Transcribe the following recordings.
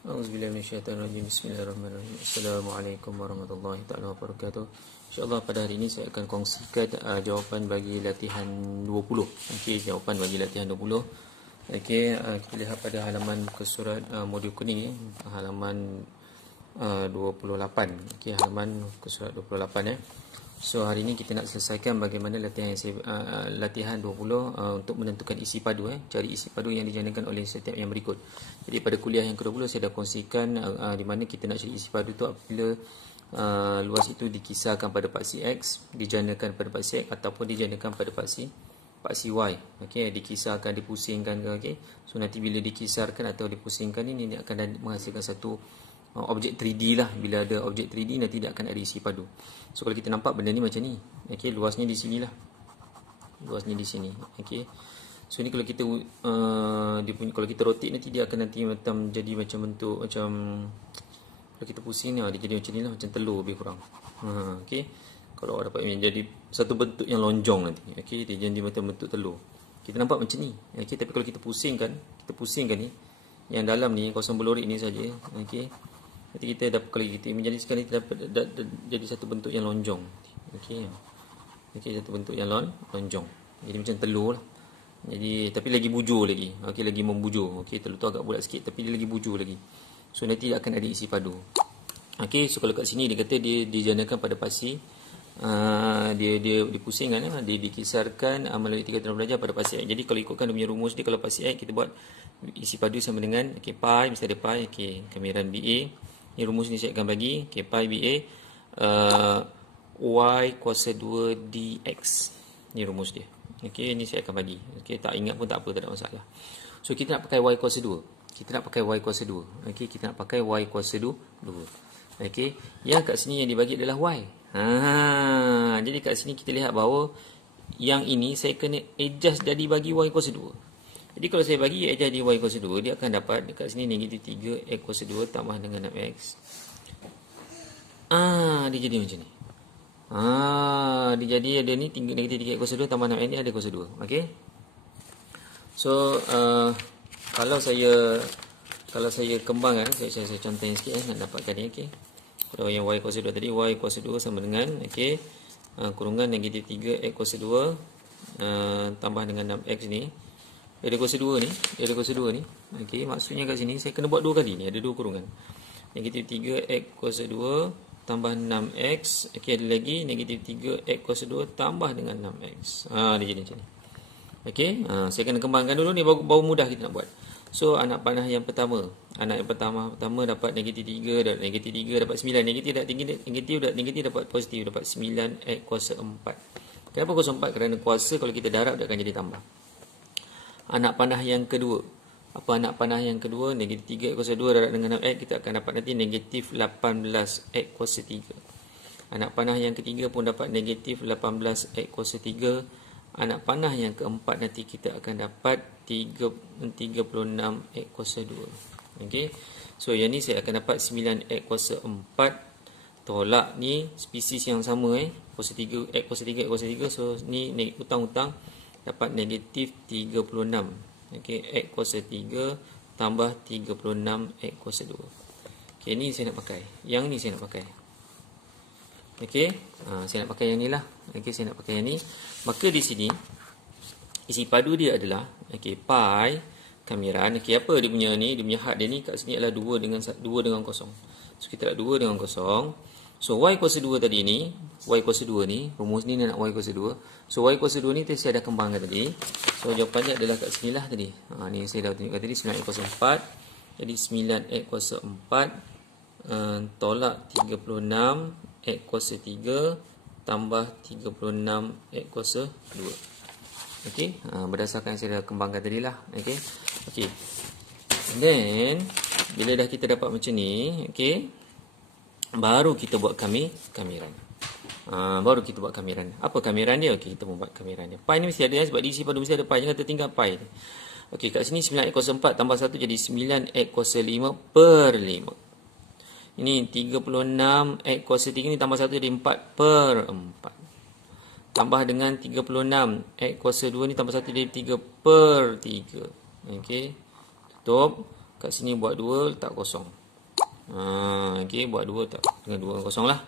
Auzubillahi minasyaitonirrajim. Bismillahirrahmanirrahim. Assalamualaikum warahmatullahi taala wabarakatuh. InsyaAllah pada hari ini saya akan kongsikan jawapan bagi latihan 20. Okey, jawapan bagi latihan 20. Okey, kita lihat pada halaman muka surat modul kuning halaman 28. Okey, halaman muka surat 28 So hari ini kita nak selesaikan bagaimana latihan latihan 20 untuk menentukan isi padu cari isi padu yang dijanakan oleh setiap yang berikut. Jadi pada kuliah yang ke-20 saya dah kongsikan di mana kita nak cari isi padu tu apabila luas itu dikisarkan pada paksi X, dijanakan pada paksi X ataupun dijanakan pada paksi Y. Okey, dikisarkan, dipusingkan ke, okey. So nanti bila dikisarkan atau dipusingkan ini akan menghasilkan satu objek 3D lah. Bila ada objek 3D nanti dia akan ada isi padu. So kalau kita nampak benda ni macam ni. Okey, luasnya di sini lah. Luasnya di sini. Okey. So ni kalau kita dia punya, kalau kita rotate nanti dia akan nanti macam jadi macam bentuk macam, kalau kita pusing ni dia jadi macam ni lah, macam telur lebih kurang. Okey. Kalau dapat jadi satu bentuk yang lonjong nanti. Okey, dia jadi macam bentuk telur. Kita nampak macam ni. Okey, tapi kalau kita pusingkan ni yang dalam ni, yang kosong belorik ni saja. Okey. Nanti kita dapat, kalau kita menjadikan ni, kita dapat jadi satu bentuk yang lonjong. Okey. Okey, satu bentuk yang lonjong. Jadi macam telur lah. Jadi tapi lagi bujur lagi. Okey, lagi membujur. Okey, telur tu agak bulat sikit tapi dia lagi bujur lagi. So nanti akan ada isi padu. Okey, so kalau kat sini dia kata dia dijanakan pada pasi dia dipusingkan, dia dikisarkan melalui 3 tenaga belajar pada pasi X. Jadi kalau ikutkan dia punya rumus dia, kalau pasi X kita buat isi padu sama dengan pi, mesti ada pi. Okey, kamiran BA. Ini rumus ni saya akan bagi. Pi BA y kuasa 2 dx. Ini rumus dia. Okey, ini saya akan bagi. Okey, tak ingat pun tak apa, tak ada masalah. So kita nak pakai y kuasa 2. Kita nak pakai y kuasa 2. Okey, kita nak pakai y kuasa 2. Okey, yang kat sini yang dibagi adalah y. Jadi kat sini kita lihat bahawa yang ini saya kena adjust jadi bagi y kuasa 2. Jadi kalau saya bagi adjust jadi y kuasa 2, dia akan dapat dekat sini negatif 3 x kuasa 2 tambah dengan 6x. Dia jadi macam ni. Dia jadi ada ni negatif 3 x kuasa 2 tambah 6x ni ada kuasa 2. Okey. So kalau saya kembangkan, saya contohin sikit nak dapatkan ni. Okey. Kalau yang y kuasa 2 tadi, y kuasa 2 sama dengan kurungan negatif 3 x kuasa 2 tambah dengan 6x ni. Dia ada kuasa 2 ni, Okey, maksudnya kat sini saya kena buat 2 kali ni, ada 2 kurungan. Negatif 3x kuasa 2 tambah 6x. Okey, ada lagi negatif 3x kuasa 2 tambah dengan 6x. Dia jadi macam ni. Okey, saya kena kembangkan dulu ni, baru mudah kita nak buat. So anak panah yang pertama, pertama dapat negatif 3, negatif 3 dapat 9, negatif dapat positif, dapat 9x kuasa 4. Kenapa kuasa 4? Kerana kuasa kalau kita darab dia akan jadi tambah. Anak panah yang kedua. Apa anak panah yang kedua? Negatif 3x kuasa 2 darab dengan 6x, kita akan dapat nanti negatif 18x kuasa 3. Anak panah yang ketiga pun dapat negatif 18x kuasa 3. Anak panah yang keempat nanti kita akan dapat 36x kuasa 2. Okey. So yang ni saya akan dapat 9x kuasa 4. Tolak ni spesies yang sama kuasa 3 x kuasa 3 x kuasa 3. So ni hutang-hutang dapat negatif 36. Okey, x kuasa 3 tambah 36 x kuasa 2. Okey, ni saya nak pakai. Yang ni saya nak pakai. Okey, saya nak pakai yang ni lah. Okey, saya nak pakai yang ni. Maka di sini isi padu dia adalah pi kamiran. Okey, apa dia punya ni? Dia punya had dia ni kat sini adalah 2 dengan kosong. So kita nak 2 dengan kosong. So y kuasa 2 tadi ni, y kuasa 2 ni, rumus ni nak y kuasa 2. So y kuasa 2 ni saya dah kembangkan tadi. So jawapannya adalah kat sini lah tadi. Ni saya dah tunjukkan tadi 9x kuasa 4. Jadi 9x kuasa 4 tolak 36x kuasa 3 tambah 36x kuasa 2. Okey, berdasarkan yang saya dah kembangkan tadi lah. Okey. Then bila dah kita dapat macam ni, okey, baru kita buat kamiran. Baru kita buat kamiran. Apa kamiran dia? Okey, kita buat kamiran dia. Pi ni mesti ada sebab diisi padu mesti ada pi. Jangan tertinggal pi. Okey, kat sini 9x kuasa 4 tambah 1 jadi 9x kuasa 5 per 5. Ini 36x kuasa 3 ni tambah 1 jadi 4 per 4. Tambah dengan 36x kuasa 2 ni tambah 1 jadi 3 per 3. Okey. Tutup. kat sini buat 2, letak kosong. Okey, buat 2 tak dengan 2 kosong lah.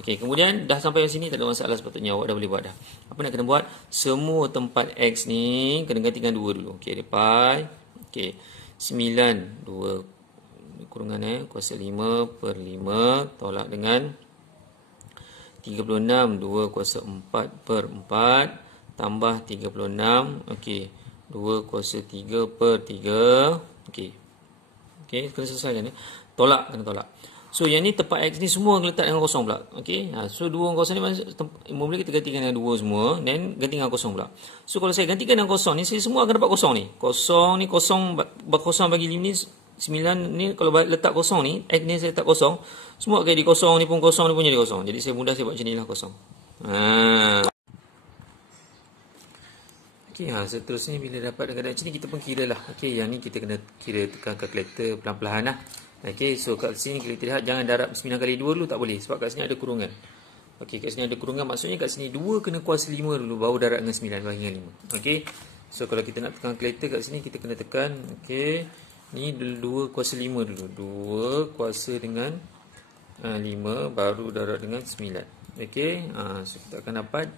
Okey, kemudian dah sampai sini tak ada masalah, sepatutnya awak dah boleh buat dah. Apa nak kena buat? Semua tempat X ni kena gantikan 2 dulu. Okey, depan. Okey, 9 2 kurungan kuasa 5 per 5 tolak dengan 36 2 kuasa 4 per 4 tambah 36. Okey, 2 kuasa 3 per 3. Okey. Okey, kena selesaikan ya. Tolak, kena tolak. So yang ni tempat X ni semua letak dengan kosong pula. Okey. So 2 kosong ni boleh kita gantikan dengan 2 semua, then ganti dengan kosong pula. So kalau saya gantikan dengan kosong ni, saya semua akan dapat kosong ni. Kosong ni kosong bagi 5 ni 9 ni, kalau letak kosong ni, X ni saya letak kosong, semua akan jadi kosong, ni pun kosong, ni pun jadi kosong. Jadi saya mudah saya buat macam ni lah, kosong. Okey, seterusnya bila dapat keadaan macam ni, kita pun kira lah. Okey, yang ni kita kena kira tekan kalkulator pelan-pelan lah. Okey, so kat sini kita lihat, jangan darab 9 kali 2 dulu, tak boleh. Sebab kat sini ada kurungan. Okey, kat sini ada kurungan, maksudnya kat sini 2 kena kuasa 5 dulu, baru darab dengan 9 bagi dengan 5. Okey, so kalau kita nak tekan kalkulator kat sini, kita kena tekan. Okey, ni 2 kuasa 5 dulu. 2 kuasa dengan 5, baru darab dengan 9. Okey, so kita akan dapat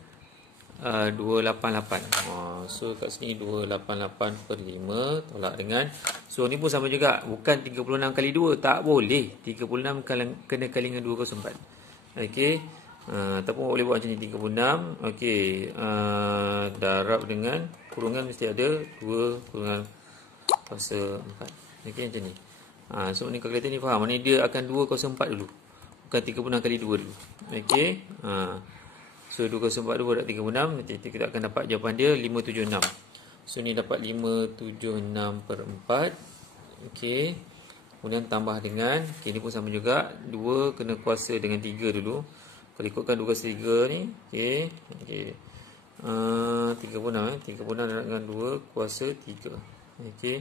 288. So kat sini 288 per 5 tolak dengan, so ni pun sama juga, bukan 36 kali 2, tak boleh. 36 kena kali dengan 204. Okey, ataupun boleh buat macam ni, 36. Okey, darab dengan kurungan mesti ada 2 kurungan kuasa 4. Okey, macam ni. So ni kalkulator ni faham, ni dia akan 2 kuasa 4 dulu, bukan 36 kali 2 dulu. Okey, so 2 kuasa 4 dulu darab 36, nanti kita akan dapat jawapan dia 576. So ni dapat 576 per 4. Okey, kemudian tambah dengan, okey, ni pun sama juga, 2 kena kuasa dengan 3 dulu. Kalau ikutkan 2 kuasa 3 ni, okey, 36 darab dengan 2 kuasa 3. Okey,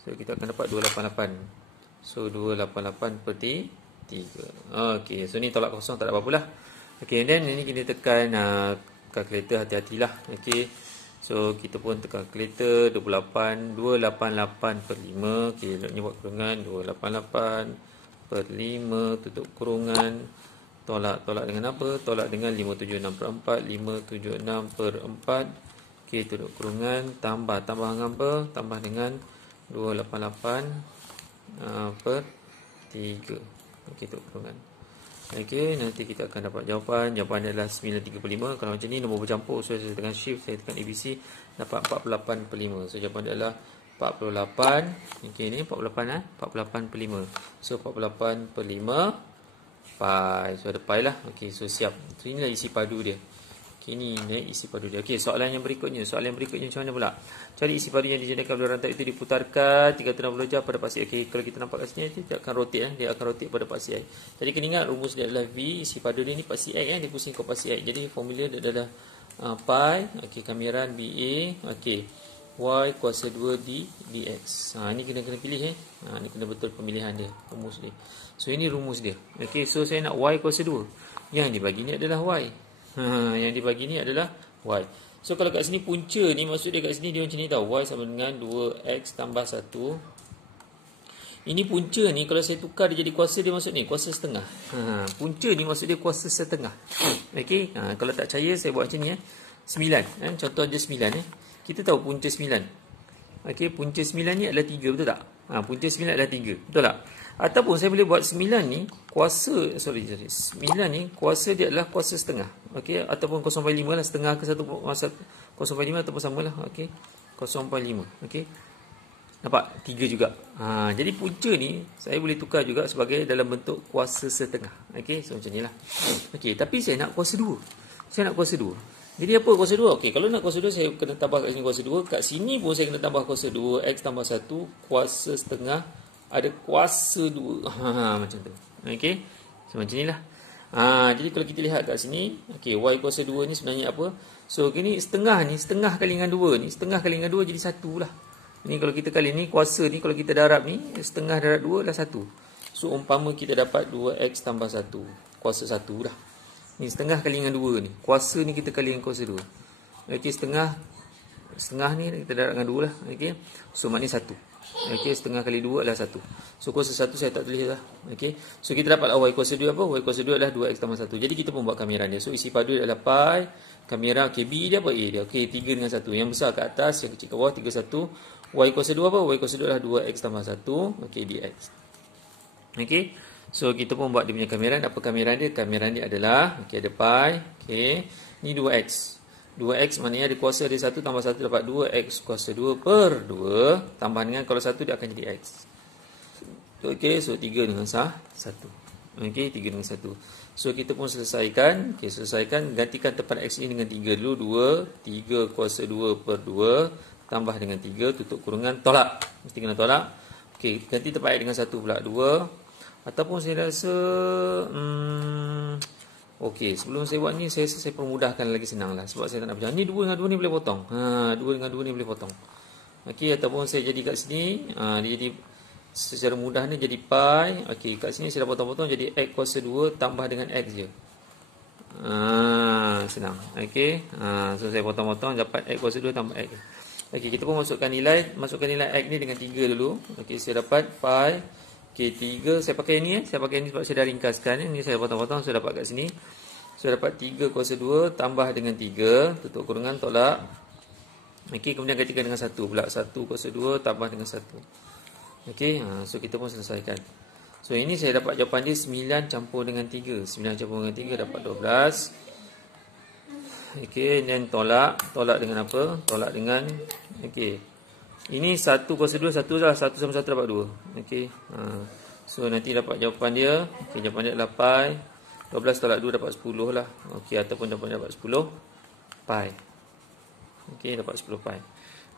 so kita akan dapat 288. So 288 per 3. Okey, so ni tolak kosong, tak ada apa-apa lah. Okey, then ini kita tekan kalkulator, hati-hatilah. Okey, so kita pun tekan kalkulator, 288 per 5. Okey, ni buat kurungan, 288 per 5 tutup kurungan, tolak dengan apa? Tolak dengan 576 per 4. 576 per 4. Okey, tutup kurungan, tambah dengan apa? Tambah dengan 288 per 3. Okey, tutup kurungan. Okey, nanti kita akan dapat jawapan. Jawapan adalah 935. Kalau macam ni nombor bercampur, so saya tekan shift, saya tekan ABC, dapat 48 per 5. So jawapan adalah 48. Okey, ni 48 48 per 5. So 48 per 5 pi. So ada pi lah. Okey, so siap. So inilah isi padu dia. Okey, ni isi padu dia. Okey, soalan yang berikutnya. Macam mana pula? Cari isi padu yang dijadikan bila rantai itu diputarkan 360 darjah pada paksi. Okey, kalau kita nampak kat sini, dia akan rotate. Dia akan rotate pada paksi I. Jadi kena ingat rumus dia adalah V, isi padu dia ni paksi X, dia pusing ke paksi I. Jadi formula dia adalah pi. Okey, kamiran BA. Okey, Y kuasa 2 dx. Ni kena pilih ni kena betul pemilihan dia, rumus dia. So ini rumus dia. Okey, so saya nak Y kuasa 2. Yang dibagi ni adalah Y. Yang dibagi ni adalah Y. So kalau kat sini punca ni, maksud dia kat sini dia macam ni tau. Y sama dengan 2x tambah 1. Ini punca ni kalau saya tukar dia jadi kuasa, dia maksud ni kuasa setengah. Punca ni maksud dia kuasa setengah. Okey, kalau tak percaya saya buat macam ni 9 contoh aja 9 Kita tahu punca 9. Okey, punca 9 ni adalah 3, betul tak? Punca 9 adalah 3, betul tak? Ataupun saya boleh buat 9 ni kuasa 9 ni kuasa dia adalah kuasa setengah. Okey, ataupun 0.5 lah, setengah ke 1 0.5 ataupun samalah. Okey, 0.5. Okey, nampak 3 juga. Jadi punca ni saya boleh tukar juga sebagai dalam bentuk kuasa setengah. Okey, so macam nilah. Okey, tapi saya nak kuasa 2. Jadi apa kuasa 2? Okey, kalau nak kuasa 2 saya kena tambah kat sini kuasa 2. Kat sini pun saya kena tambah kuasa 2. X tambah 1 kuasa setengah ada kuasa 2. Macam tu. Okey, so macam inilah. Jadi kalau kita lihat kat sini, okey, Y kuasa 2 ni sebenarnya apa? So gini, setengah kali dengan 2 ni, setengah kali dengan 2 jadi 1 lah. Ni kalau kita kali ni kuasa ni, kalau kita darab ni, setengah darab 2 dah 1. So umpama kita dapat 2x tambah 1 kuasa 1 dah. Ni setengah kali dengan 2 ni. Kuasa ni kita kali dengan kuasa 2. Okey, setengah ni kita darab dengan 2 lah. Okey, so maknanya 1. Okey, setengah kali 2 adalah 1. So kuasa 1 saya tak tulis lah. Okey. So kita dapat y kuasa 2 apa? Y kuasa 2 adalah 2x tambah 1. Jadi kita pun buat kamiran dia. So isi padu adalah pi, kamera okey, b dia apa? A dia. Okey, 3 dengan 1. Yang besar kat atas, yang kecil kat bawah, 3 1. Y kuasa 2 apa? Y kuasa 2 adalah 2x tambah 1. Okey, dx. Okey. So kita pun buat dia punya kamiran. Apa kamiran dia? Kamiran dia adalah okey, ada pi. Okey. Ni 2x. 2x maknanya ada kuasa dia 1 tambah 1 dapat 2x kuasa 2 per 2 tambah dengan kalau 1 dia akan jadi x. Okey, so 3 dengan 1. Okey, 3 dengan 1. So kita pun selesaikan. Okey, selesaikan, gantikan tempat x ini dengan 3 dulu. 2, 3 kuasa 2 per 2 tambah dengan 3 tutup kurungan, tolak. Mesti kena tolak. Okey, ganti tempat x dengan 1 pula, 2. Ataupun saya rasa okey, sebelum saya buat ni, saya permudahkan lagi senang lah. Sebab saya tak nak berjalan. Ni 2 dengan 2 ni boleh potong. 2 dengan 2 ni boleh potong. Okey, ataupun saya jadi kat sini. Dia jadi secara mudah ni jadi pi. Okey, kat sini saya dah potong-potong jadi x kuasa 2 tambah dengan x je. Senang. Okey. So saya potong-potong dapat x kuasa 2 tambah x. Okey, kita pun masukkan nilai x ni dengan 3 dulu. Okey, saya dapat pi. Okey, 3 saya pakai ni saya pakai ni sebab saya dah ringkaskan. Ni saya potong-potong, saya dapat kat sini. Saya dapat 3 kuasa 2 tambah dengan 3 tutup kurungan, tolak. Okey, kemudian gantikan dengan 1 pula. 1 kuasa 2 tambah dengan 1. Okey, so kita pun selesaikan. So ini saya dapat jawapan dia 9 campur dengan 3. 9 campur dengan 3 dapat 12. Okey, dan tolak dengan apa? Tolak dengan okey. Ini 1 kuasa 2 1 lah. 1 sama 1 dapat 2. Okey. So nanti dapat jawapan dia. Okey, jawapan dia adalah pi. 12 tolak 2 dapat 10 lah. Okey, ataupun jawapan dia dapat 10 pi. Okey, dapat 10 pi.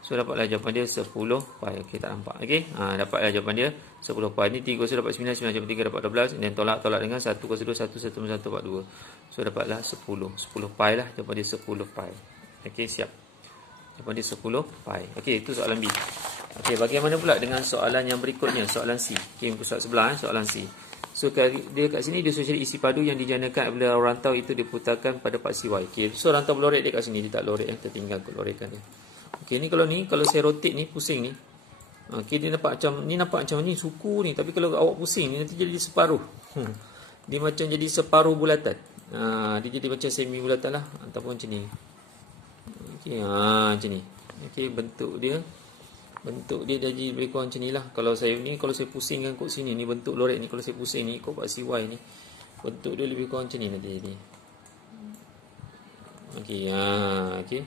So dapatlah jawapan dia 10 pi. Okey, tak nampak. Okey. Dapatlah jawapan dia 10 pi. Ni 3 kuasa dapat 9, 9 campur 3 dapat 12. Dan tolak dengan 1 kuasa 2 1 1 sama 1 dapat 2. So dapatlah 10 pi lah. Jawapan dia 10 pi. Okey, siap. Jawapan dia 10 pi. Okey, itu soalan B. Okey, bagaimana pula dengan soalan yang berikutnya, soalan C. Okey, muka surat sebelah soalan C. So dia kat sini dia suruh cari isi padu yang dijanakan apabila rantau itu diputarkan pada paksi Y. Okey, so rantau berlorek dia kat sini, dia tak lorek, tertinggal lorekan dia. Okey, ni kalau saya rotate ni, pusing ni. Okey, dia nampak macam ni suku ni, tapi kalau awak pusing ni nanti jadi separuh. Dia macam jadi separuh bulatan. Dia jadi macam semi bulatan lah ataupun macam ni. Okey, macam ni. Okey, bentuk dia jadi lebih kurang macam ni lah. Kalau saya pusingkan kot sini ni bentuk lorek ni, kalau saya pusing ni ikut paksi Y ni, bentuk dia lebih kurang macam ni nanti jadi. Okey, okey.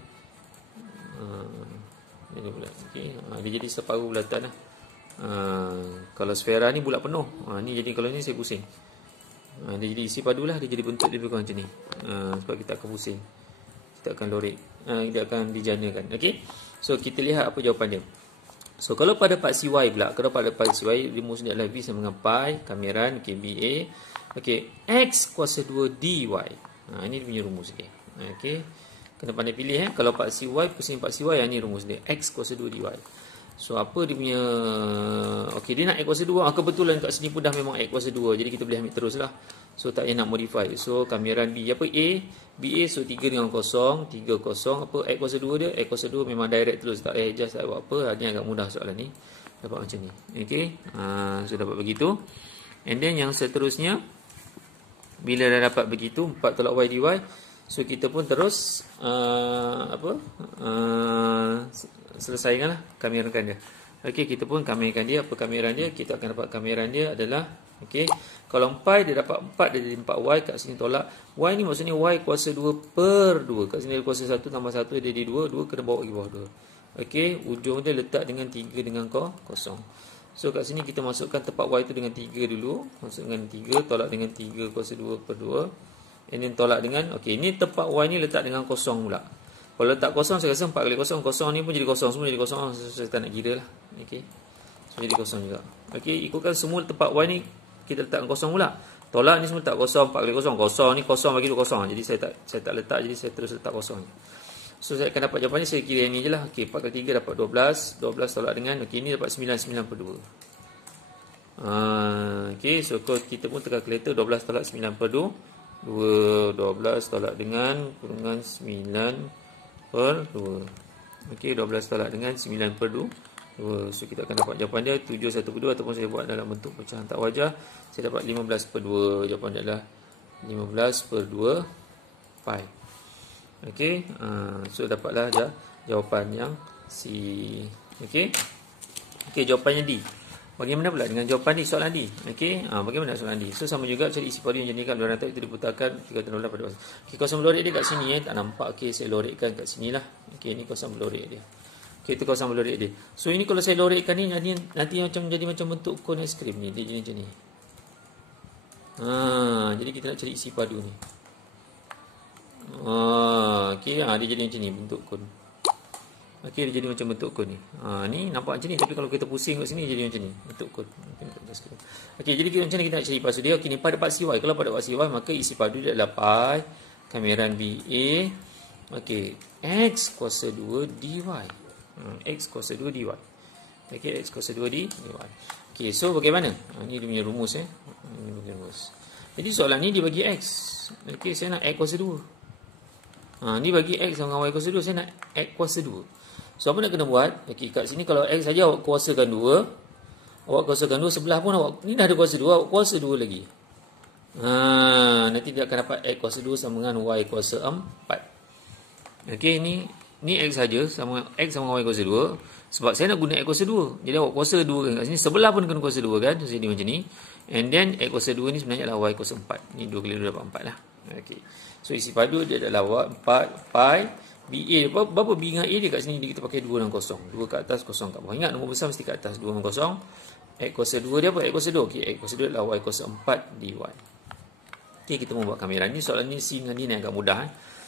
Ini bulat. Okey, dia jadi separuh bulatan lah. Kalau sfera ni bulat penuh. Ni jadi kalau ni saya pusing. Dia jadi isi padu lah, dia jadi bentuk dia lebih kurang macam ni. Sebab kita akan pusing. Kita akan lorek. Dia akan dijanakan. Okey. So kita lihat apa jawapan dia. So kalau pada paksi Y pula, kalau pada paksi Y rumus dia adalah V sama dengan pi kamiran BA. Okey, x kuasa 2 dy. Ini dia punya rumus dia. Okey. Kena pandai pilih kalau paksi Y pusing paksi Y, ni rumus dia x kuasa 2 dy. So apa dia punya, okey, dia nak x kuasa 2. Kebetulan kat sini pun dah memang x kuasa 2. Jadi kita boleh ambil teruslah. So tak payah nak modify. So kamiran B apa A? BA, so 3 dengan 0, 3 0. Apa x kuasa 2 dia? X kuasa 2 memang direct terus, tak payah adjust, tak buat apa. Ini agak mudah soalan ni. Dapat macam ni. Okey. So dapat begitu. And then yang seterusnya, bila dah dapat begitu 4 tolak y dy, so kita pun terus selesaikanlah kamirankan dia. Okey, kita pun kamiran dia. Apa kamiran dia? Kita akan dapat kamiran dia adalah okey, kalau 4 dia dapat 4, dia jadi 4y. Kat sini tolak y ni maksudnya y kuasa 2 per 2. Kat sini dia kuasa 1 tambah 1 dia jadi 2. 2 kena bawa ke bawah 2. Okey, ujung dia letak dengan 3 dengan 0. So kat sini kita masukkan tempat y tu dengan 3 dulu. Masuk dengan 3, tolak dengan 3 kuasa 2 per 2. And then tolak dengan, okey, ni tempat y ni letak dengan 0 pula. Kalau letak 0, saya rasa 4 kali 0, 0 ni pun jadi 0, semua jadi 0. Saya tak nak kira lah. Okey, so jadi 0 juga. Okey, ikutkan semua tempat y ni kita letakkan 0 pula. Tolak ni semua letak 0, 4 kali 0, 0 ni 0 bagi 2 0. Jadi saya tak letak, jadi saya terus letak 0. So saya akan dapat jawapan ni, saya kira yang ni je lah. Okey, 4 kali 3 dapat 12. 12 tolak dengan, okey, ni dapat 9, 9 per 2. Okey, so kita pun tekan kalkulator. 12 tolak 9 per 2. 12 tolak dengan kurungan 9 per 2. Okey, 12 tolak dengan 9 per 2. 2. So kita akan dapat jawapan dia 7/2 ataupun saya buat dalam bentuk pecahan tak wajar. Saya dapat 15/2. Jawapan dia adalah 15/2 pi. Okey, so dapatlah jawapan yang C. Okey. Okey, jawapannya D. Bagaimana pula dengan jawapan D, soalan D? Okey, bagaimana soalan D? So sama juga cari isi padu yang jadikan luaran tarik itu diputarkan 3 tolak pada masa. Okey, kawasan melorek dia kat sini tak nampak. Okey, saya lorekkan kat sinilah. Okey, ini kawasan melorek dia. Okey, itu kawasan melorek dia. So ini kalau saya lorekkan ni nanti macam jadi macam bentuk kon aiskrim ni. Dia jadi macam ni. Jadi kita nak cari isi padu ni. Okey, dia jadi macam ni bentuk kon. Okey, dia jadi macam bentuk kon ni. Ni nampak macam ni, tapi kalau kita pusing kat sini jadi macam ni bentuk kon. Okey, jadi macam ni kita nak cari pasu dia. Okey, ni pada paksi Y. Kalau pada paksi Y, maka isi padu dia adalah pi kamiran BA. Okey, X kuasa 2 dy. X kuasa 2 dy. Okey, X kuasa 2 dy. Okey, so bagaimana? Ni dia punya rumus Ini punya rumus. Jadi soalan ni dia bagi X. Okey, saya nak X kuasa 2. Ni bagi X dengan Y kuasa 2, saya nak X kuasa 2. So apa nak kena buat? Okey, kat sini kalau X saja awak kuasakan 2. Awak kuasakan 2, sebelah pun awak ni dah ada kuasa 2, awak kuasa 2 lagi. Nanti dia akan dapat X kuasa 2 sama dengan Y kuasa 4. Okey, ni X saja sama X sama Y kuasa 2. Sebab saya nak guna X kuasa 2. Jadi awak kuasa 2 kan kat sini, sebelah pun kena kuasa 2 kan. Jadi macam ni. And then X kuasa 2 ni sebenarnya adalah Y kuasa 4. Ni 2 kali 2 dapat 4 lah. Okey. So isi padu dia adalah 4 pi BA. Berapa B dengan A dia kat sini? Kita pakai 2 dan 0. 2 kat atas, 0 kat bawah. Ingat nombor besar mesti kat atas. 2 dan 0. X kuasa 2 dia apa? X kuasa 2. Okey, X kuasa 2 adalah Y kuasa 4 dy. Okey, kita membuat kamiran ni. Soalan ni C dengan D ni agak mudah.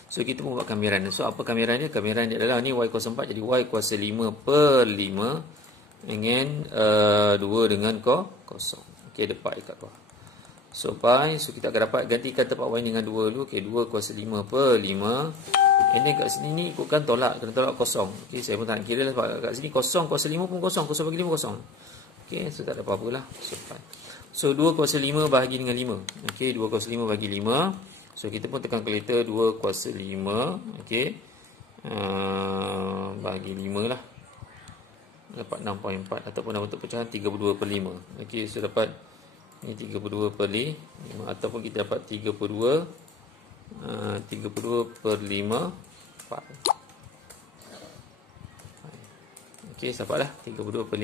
So kita membuat kamiran. So apa kamiran dia? Kamiran dia adalah ni Y kuasa 4 jadi Y kuasa 5/5 dengan 2 dengan 0. Okey, ada pi kat bawah. So pi, so kita akan dapat gantikan tempat Y dengan 2 dulu. Okey, 2 kuasa 5/5. Ini kat sini ni ikutkan tolak, kena tolak 0. Okey, saya pun tak nak kira lah sebab kat sini 0 kuasa 5 pun 0, 0 bagi 5 0. Okey, so tak ada apa-apalah. So pi. So 2 kuasa 5 bahagi dengan 5. Okey, 2 kuasa 5 bahagi 5. So kita pun tekan kalkulator 2 kuasa 5. Okey. Bahagi 5 lah. Dapat 6.4 ataupun dalam bentuk pecahan 32/5. Okey, so dapat ni 32/5 ataupun kita dapat 32/5 pi. Okey, dapatlah 32/5 pi.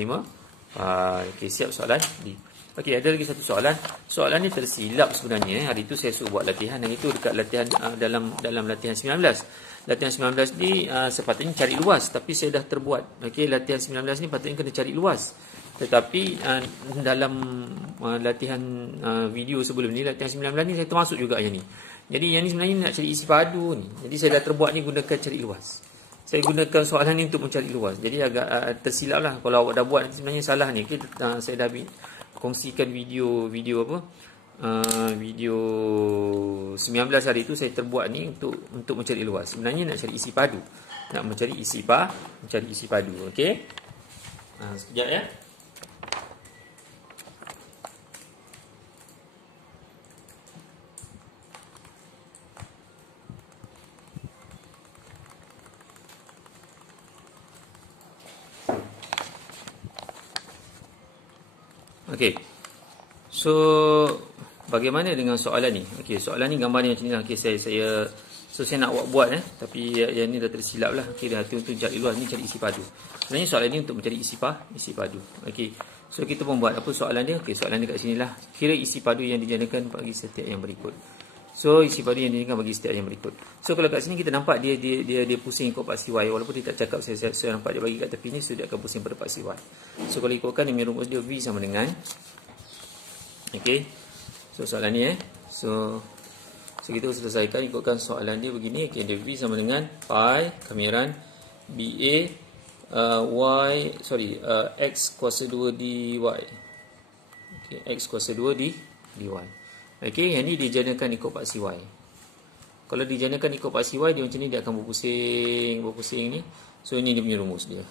Okey, siap soalan D. Okey, ada lagi satu soalan. Soalan ni tersilap sebenarnya. Hari tu saya suruh buat latihan dan itu dekat latihan dalam latihan 19. Latihan 19 ni sepatutnya cari luas, tapi saya dah terbuat. Okey, latihan 19 ni patutnya kena cari luas. Tetapi dalam latihan video sebelum ni, latihan 19 ni saya termasuk juga yang ni. Jadi yang ni sebenarnya nak cari isi padu ni. Jadi saya dah terbuat ni gunakan cari luas. Saya gunakan soalan ni untuk mencari luas. Jadi agak tersilap lah. Kalau awak dah buat sebenarnya salah ni. Okay, saya dah kongsikan video apa? Video 19 hari tu saya terbuat ni untuk mencari luas. Sebenarnya nak cari isi padu. Nak mencari isi padu. Okey. Sekejap ya. Okey. So bagaimana dengan soalan ni? Okey, soalan ni gambarnya macam ni lah. Okey, saya nak buat tapi yang ni dah tersilap lah. Okey, dah hati untuk cari luas ni cari isi padu. Sebenarnya soalan ni untuk mencari isi padu. Okey. So kita pun buat apa soalan dia? Okey, soalan dia kat sinilah. Kira isi padu yang dijadikan bagi setiap yang berikut. So isi padu yang dijadikan bagi setiap yang berikut. So kalau kat sini kita nampak dia pusing ikut paksi Y, walaupun dia tak cakap, saya nampak dia bagi kat tepi ni, so dia akan pusing pada paksi Y. So kalau ikutkan ni rumus dia V sama dengan, okey. So soalan ni So kita selesaikan ikutkan soalan dia begini. Okey, dia V sama dengan pi kamiran BA X kuasa 2 dy. Okey, X kuasa 2 dy. Okey, yang ni dijadikan ikut paksi Y. Kalau dijadikan ikut paksi Y, dia macam ni, dia akan berpusing ni. So ini dia punya rumus dia.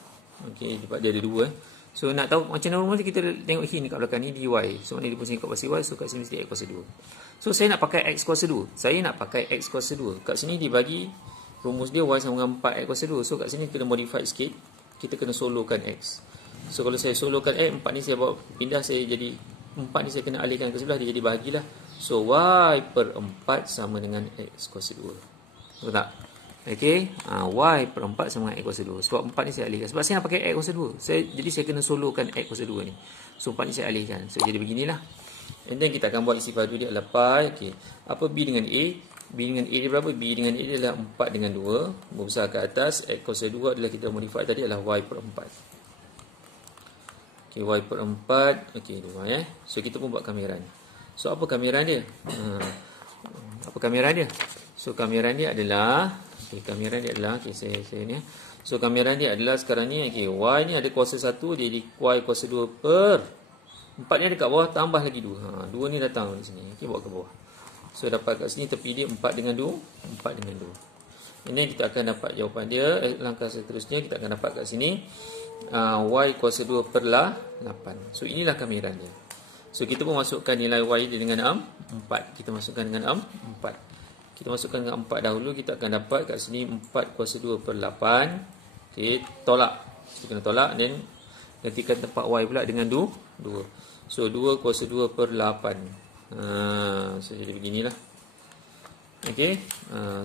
Okey, dia ada dua. So nak tahu macam mana rumus dia, kita tengok sini kat belakang ni dy. So ni dia pusing ikut paksi Y, so kat sini mesti X kuasa 2. So saya nak pakai X kuasa 2. Kat sini dibagi rumus dia Y sama dengan 4X kuasa 2. So kat sini kena modify sikit. Kita kena solokan X. So kalau saya solokan 4 ni saya bawa pindah, saya jadi 4 ni saya kena alihkan ke sebelah, dia jadi bahagilah. So y per 4 sama dengan x kuasa 2. Betul tak? Okey, y per 4 sama dengan x kuasa 2. Sebab 4 ni saya alihkan. Sebab saya nak pakai x kuasa 2. Jadi saya kena solokan x kuasa 2 ni. So 4 ni saya alihkan. So jadi beginilah. And then kita akan buat isi padu dia adalah pi. Okey. Apa b dengan a? B dengan a dia berapa? B dengan a dia adalah 4 dengan 2. Membesar ke atas. X kuasa 2 adalah kita modify tadi adalah y per 4. Okey, y per 4. Okey, 2 So kita pun buat kamera ni. So apa kamera dia? Apa kamera dia? So kamera dia adalah, kamera dia adalah, saya ni. So kamera dia adalah sekarang ni, y ni ada kuasa 1, jadi y kuasa 2 per 4 ni ada kat bawah, tambah lagi 2. 2 ni datang di sini. Okey, bawa ke bawah. So dapat kat sini tepi dia 4 dengan 2, 4 dengan 2. Ini kita akan dapat jawapan dia. Langkah seterusnya kita akan dapat kat sini y kuasa 2 per 8. So inilah kamera dia. So kita pun masukkan nilai y dia dengan 4. Kita masukkan dengan 4. Kita masukkan dengan 4 dahulu. Kita akan dapat kat sini 4 kuasa 2 per 8. Okey, tolak. Kita kena tolak. Dan gantikan tempat y pula dengan 2. So 2 kuasa 2 per 8. So jadi beginilah. Okey.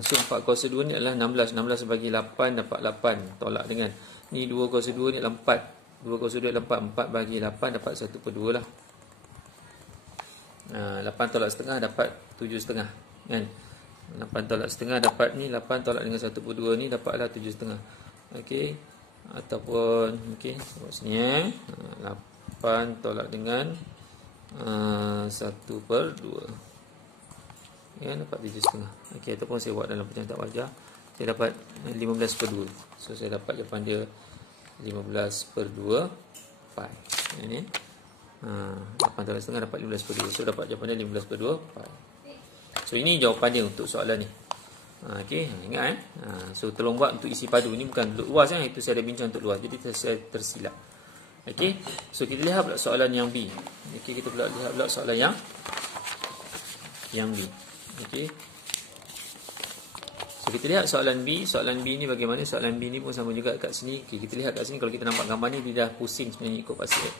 So 4 kuasa 2 ni adalah 16. 16 bagi 8 dapat 8. Tolak dengan ni 2 kuasa 2 ni adalah 4. 2 kuasa 2 adalah 4. 4 bagi 8 dapat 1 per 2 lah. 8 tolak setengah dapat 7 setengah, kan? 8 tolak setengah dapat ni, 8 tolak dengan 1 per 2 ni dapatlah 7 setengah. Okey. Ataupun okey, buat sini 8 tolak dengan 1 per 2. Ya, dapat 7 setengah. Okey, ataupun saya buat dalam pencatat wajah, saya dapat 15 per 2. So saya dapat jawapan dia 15 per 2 pi. Ini 8 tolak setengah dapat 15 per 2. So dapat jawapan dia 15 per 2 pi. So ini jawapan dia untuk soalan ni. Okey, ingat so tolong buat untuk isi padu. Ini bukan luas itu saya ada bincang untuk luas. Jadi saya tersilap. Okey, so kita lihat pula soalan yang B. Okey, kita lihat pula soalan yang B. Okey. So kita lihat soalan B. Soalan B ni bagaimana? Soalan B ni pun sama juga kat sini. Okey, kita lihat kat sini kalau kita nampak gambar ni dia dah pusing sebenarnya ikut pasti X.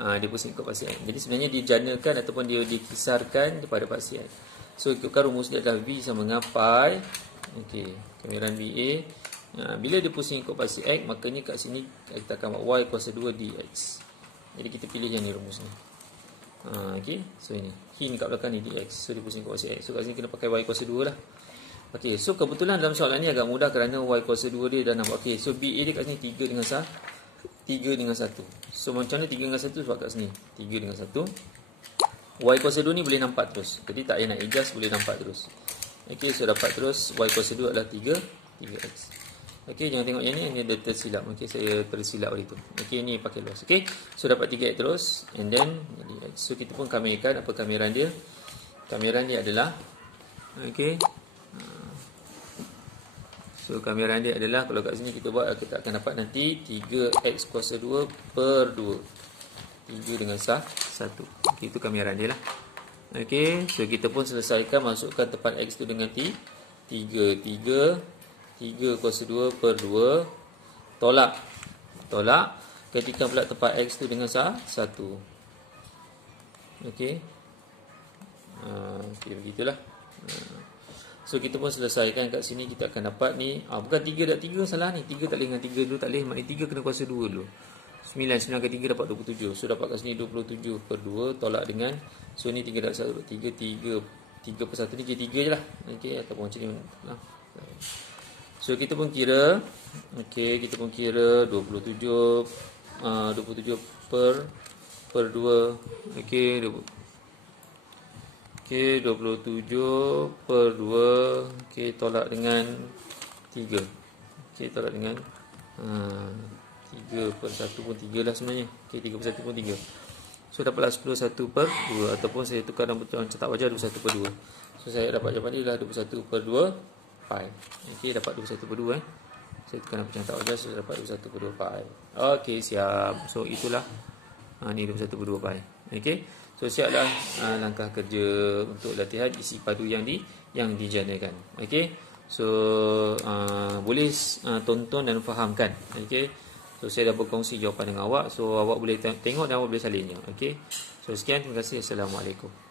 Dia pusing ikut pasti X. Jadi sebenarnya dijanakan ataupun dia dikisarkan kepada pasti X. So ikutkan rumus dia adalah V sama dengan pi. Okey, kamiran VA. Bila dia pusing ikut pasti X, maka ni kat sini kita akan buat y kuasa 2 dx. Jadi kita pilih yang ni rumus ni. Okey, so ini. Ni kat belakang ni dx. So dia pusing ikut pasti X. So kat sini kena pakai y kuasa 2 lah. Okey, so kebetulan dalam soalan ni agak mudah kerana y kuasa 2 dia dah nampak. Okey, so BA dia kat sini 3 dengan 1. 3 dengan 1. So macam mana 3 dengan 1 sebab kat sini 3 dengan 1. Y kuasa 2 ni boleh nampak terus. Jadi tak payah nak adjust, boleh nampak terus. Okey, so dapat terus y kuasa 2 adalah 3x. Okey, jangan tengok yang ni dia tersilap. Okey, saya tersilap hari tu. Okey, ni pakai luas. Okey, so dapat 3x terus and then jadi x. So kita pun kamerkan apa kameran dia. Kameran dia adalah okey. So kameran dia adalah kalau kat sini kita buat kita akan dapat nanti 3x kuasa 2 per 2. 3 dengan 1. Okey, itu kameran dia lah. Okey, so kita pun selesaikan masukkan tempat x tu dengan 3 kuasa 2 per 2. Tolak. Ketika pula tempat x tu dengan 1. Okey. Okey, begitulah. So kita pun selesaikan kat sini kita akan dapat ni. Bukan 3 salah ni. 3 tak boleh dengan 3 dulu tak boleh. Maknanya 3 kena kuasa 2 dulu. 9 ke 3 dapat 27. So dapat kat sini 27 per 2 tolak dengan. So ni 3 dapat 1 3 per 1 ni je 3 je lah. Okey, ataupun macam ni lah. So kita pun kira. Okey, kita pun kira 27 per 2. Okey, 27 per 2. Okey, tolak dengan 3. Okey, tolak dengan 3 per 1 pun 3 lah sebenarnya. Okey, 3 per 1 pun 3. So dapatlah 21 per 2. Ataupun saya tukar dalam cetak wajah 21 per 2. So saya dapat jawapan dia adalah 21 per 2 pi. Okey, dapat 21 per 2 Saya tukar dalam cetak wajah, saya dapat 21 per 2 pi. Okey, siap. So itulah ni 21 per 2 pi. Okey. So siaplah langkah kerja untuk latihan isi padu yang dijanakan. Okey. So boleh tonton dan fahamkan. Okey. So saya dah berkongsi jawapan dengan awak. So awak boleh tengok dan awak boleh salinnya. Okey. So sekian, terima kasih. Assalamualaikum.